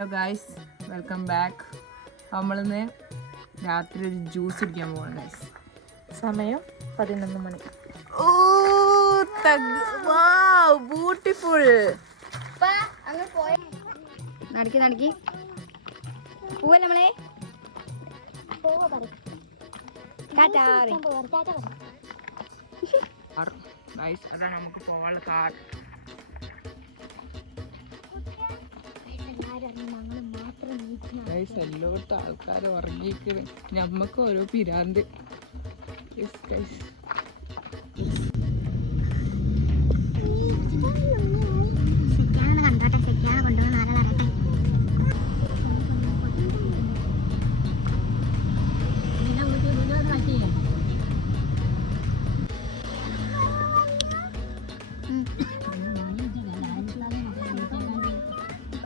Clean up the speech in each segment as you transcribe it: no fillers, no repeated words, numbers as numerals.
Hello guys, welcome back. നമ്മളിന്ന് രാത്രി ഒരു ജ്യൂസ് കുടിക്കാൻ പോകണം ഗൈസ്. സമയം 11 മണി. ഓ ബ്യൂട്ടിഫുൾ. നടക്കി പോവാ നമ്മളെ. അതാണ് നമുക്ക് പോവാനുള്ള കാർ. എല്ലായിടത്തും ആൾക്കാർ ഉറങ്ങിയിരിക്കണ്. ഞമ്മക്ക് ഓരോ പിരാന്ത്.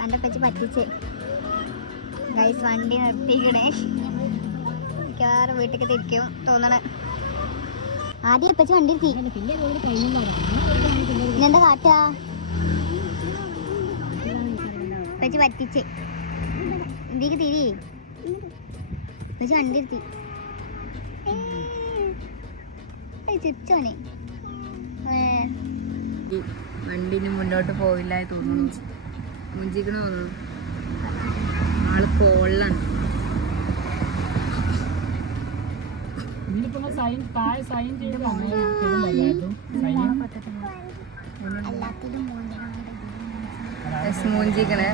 എൻ്റെ പറ്റി പറ്റിച്ച് ഗൈസ് വണ്ടി നിർത്തിക്കണേ. മിക്കവാറും വീട്ടിലേക്ക് തിരിക്കും തോന്നണേ. ആദ്യം ഇപ്പച്ചി വണ്ടി നിർത്തി. എന്താ കാറ്റാ പറ്റി പറ്റിച്ച് എന്തിക്ക് തിരി പച്ചി വണ്ടി നിർത്തി. ചിരിച്ചോനെ വണ്ടിന് മുന്നോട്ട് പോവില്ല തോന്നുന്നു. മുഞ്ചിക്കണ തോന്നുന്നു. ആള് കോളിലാണ്. മൂഞ്ചിക്കണേ.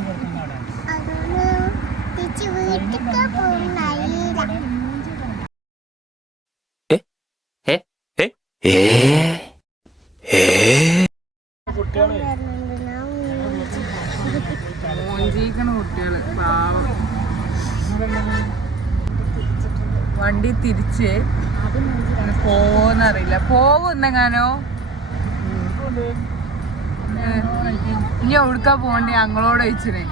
മൂഞ്ചിക്കണ കുട്ടികള് പാവം. വണ്ടി തിരിച്ച് പോന്നറിയില്ല. പോവുന്നെങ്ങാനോ ഇനി എവിടുക്കാ പോണ്ടേ ഞങ്ങളോട് ചോദിച്ചിനെ.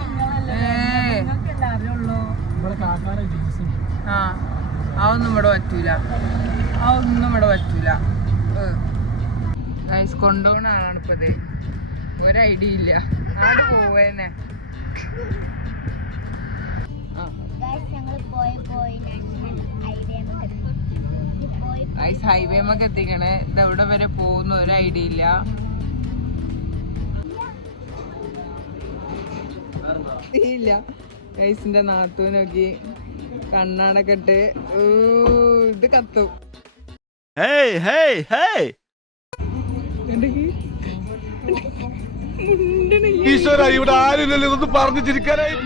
അതൊന്നും ഇവിടെ പറ്റൂല. ഗൈസ് കൊണ്ടുപോകുന്ന ആളാണ് ഇപ്പൊ ഇത്. ഒരു ഐഡിയ ഇല്ല. ആട് പോവേനെ. ഐസ് ഹൈവേമൊക്കെ എത്തിക്കണേ. ഇതെവിടെ വരെ പോകുന്നു ഒരു ഐഡിയ ഇല്ല. ഇല്ല ഗൈസിന്റെ നാത്തൂനൊക്കെ കണ്ണാടൊക്കെ ഇട്ട് ഇത് കത്തും. ഈശ്വര, ഇവിടെ ആരില്ലല്ലോ ഇതൊന്ന് പറഞ്ഞു ചിരിക്കാനായി.